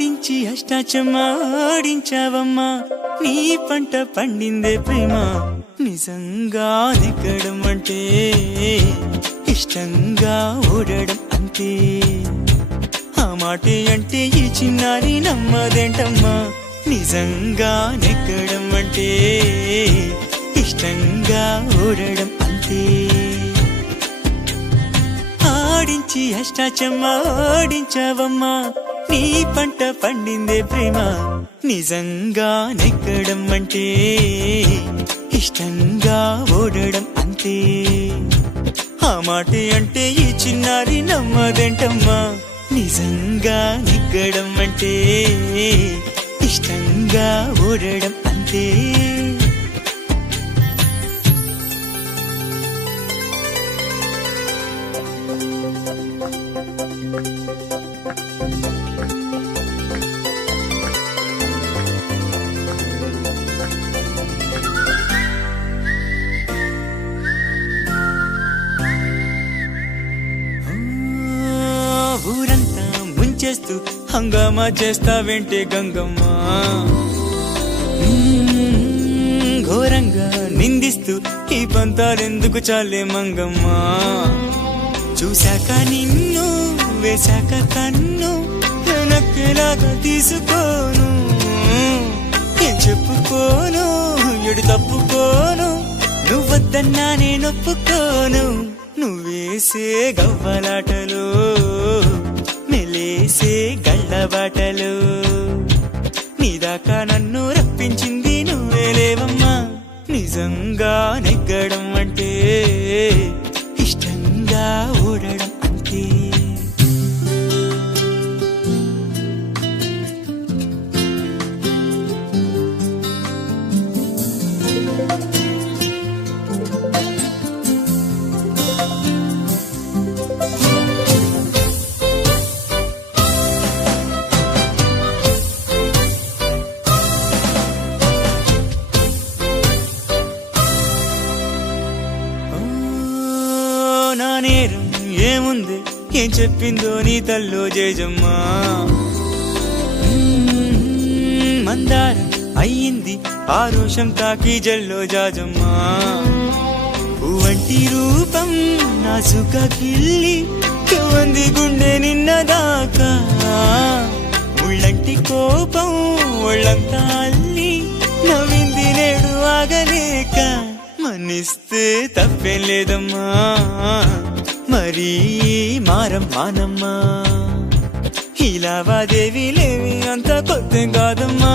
ఆడించి అష్టాచమ్మా ఆడించావమ్మా నీ పంట పండిందే ప్రేమ నిజంగా నెగ్గడం అంటే ఇష్టంగా ఓడడం అంతే ఆ మాటే అంటే ఈ చిన్నారి నమ్మదేంటమ్మా నిజంగా నెగ్గడం అంటే ఇష్టంగా ఓడడం అంతే ఆడించి అష్టాచమ్మా ఆడించావమ్మా నీ పంట పండిందే ప్రేమ నిజంగా నెగ్గడం అంటే ఇష్టంగా ఓడడం అంతే ఆ మాటే అంటే ఈ చిన్నారి నమ్మదేంటమ్మా నిజంగా నెగ్గడం అంటే ఇష్టంగా ఓడడం అంతే ఊరంతా ముంచేస్తూ హంగామా చేస్తావేంటే గంగమ్మ ఘోరంగా నిందిస్తూ ఈ పంతాలెందుకు చాలే మంగమ్మ చూశాక నిన్ను వేశాక కన్ను వెనక్కిలాగా తీసుకోను ఏం చెప్పుకోను ఎడు తప్పుకోను నువ్వొద్దన్నా నేనొప్పుకోను నువ్వేసే గవ్వలాటలు మెలేసే గళ్ళబాటలు నీదాకా నన్ను రప్పించింది నువ్వేలేవమ్మా నిజంగా నెగ్గడం అంటే ఇష్టంగా ఓడడం అంతే నా నేరం ఏముంది ఏం చెప్పిందో నీ తల్లో జేజమ్మా మందారం అయ్యింది ఆ రోషం తాకి జల్లో జాజమ్మా పువ్వంటి రూపం నాజుగా కిల్లి కెవ్వంది గుండె నిన్నదాకా ఉళ్ళంటి కోపం ఒళ్ళంతా అల్లి నవ్వింది నేడు ఆగలేక మన్నిస్తే తప్పేం లేదమ్మా మరీ మారం మానమ్మా ఈ లావాదేవీలేవి అంత కొత్త కాదమ్మా